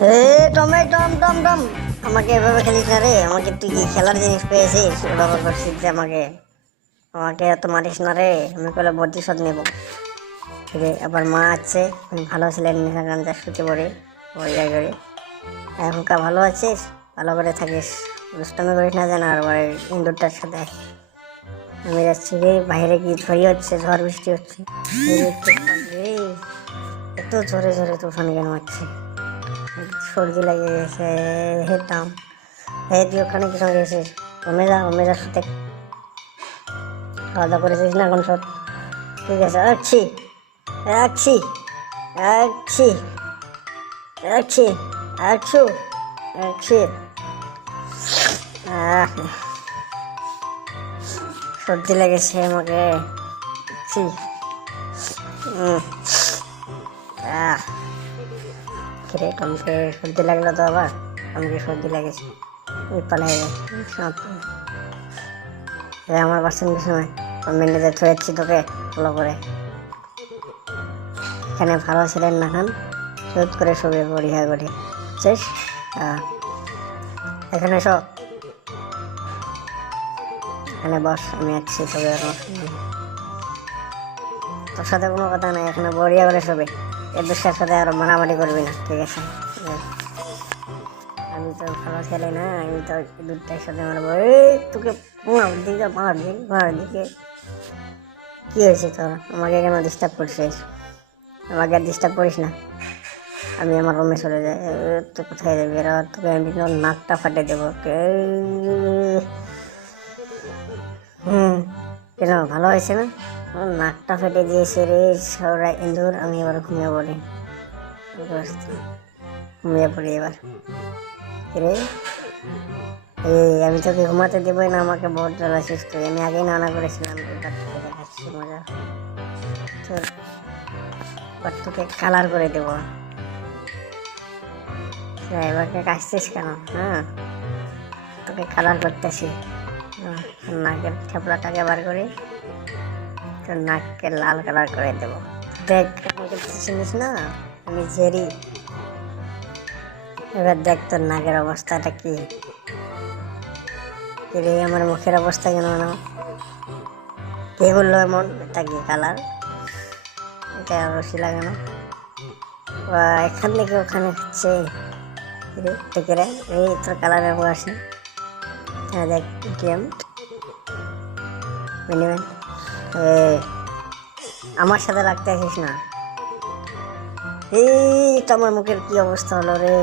এ টমে Tom Tom Tom আমাকে এভাবে খেলিস না রে আমাকে তুই কি খেলার জিনিস পেয়েছিস ব্যবহার করছিস যে আমাকে আমাকে এত মারিস না রে আমি কলে প্রতিশোধ নেব রে আবার মা আছে ভালো ছিলেন নিশাকান যা শুতে পড়ি ওই করি এখনকা ভালো আছিস ভালো করে থাকিস দুষ্টমি করিস না যেন আর ইন্দুরটার সাথে আমি যাচ্ছি রে বাইরে কি ঝড়ি হচ্ছে ঝড় বৃষ্টি হচ্ছে এত জোরে জোরে তুফান কেন হচ্ছে সর্দি লাগে গেছে হেঁটাম হে তুই ওখানে কি সঙ্গে ওমে যা ওমে যা খাওয়া দাওয়া করেছিস না এখন সব? ঠিক আছে রাখছি রাখছি রাখছি রাখছু রাখছি আহ, সর্দি লেগেছে আমাকে আহ কিরে টমকে সর্দি লাগল তো আবার আমাকে সর্দি লেগেছে। পালাই আমার বাসন সময় ম্যানেজার থয়েছি তোকে, ভালো করে। এখানে ভালো ছিলেন না খান শোধ করে শোবে বড়িয়া করে শেষ এখানে সব এখানে বস, আমি আছি এখন তোর সাথে কোনো কথা নাই, এখানে বড়িয়া করে শোবে। এর দুষ্টার সাথে আর মারামারি করবি না, ঠিক আছে? আমি তো ভালো ছেলে না, আমি তো দুধটার সাথে মারবো। এই তোকে মার দিকে মার দিকে মার দিকে। কি হয়েছে তোর? আমাকে কেন ডিস্টার্ব করছিস? আমাকে আর ডিস্টার্ব করিস না। আমি আমার রুমে চলে যাই। তুই কোথায় যাবি? এরা তোকে আমি নাকটা ফাটে দেবো। হুম। কেন, ভালো হয়েছে না? নাকটা ফেটে দিয়েছে রে সৌরা ইন্দুর আমি এবার ঘুমিয়ে পড়ি। ঘুমিয়ে পড়ি এবার। রে? এই আমি তোকে ঘুমাতে দেবই না আমাকে বহুত জ্বালাছিস তুই। আমি আগেই নানা করেছিলাম দেখাচ্ছি মজা। তোর এবার তোকে কালার করে দেবো। হ্যাঁ, এবারকে কাশছিস কেন? হ্যাঁ তোকে কালার করতেছি। হ্যাঁ, নাকের ঠেপলাটাকে বার করে। তোর নাককে লাল কালার করে দেবো। দেখ তো না? আমি জেরি। এবার দেখ তোর নাকের অবস্থাটা কি। রে আমার মুখের অবস্থা কেন না কে বলল এমন, এটা কি কালার? এটা রসি লাগানো। বা, এখান থেকে ওখানে হচ্ছে থেকে রে, এই তোর কালারের বসে হ্যাঁ দেখ গেম মিনিমাম। আমার সাথে রাখতে আসিস না। এই তো আমার মুখের কি অবস্থা হলো রে?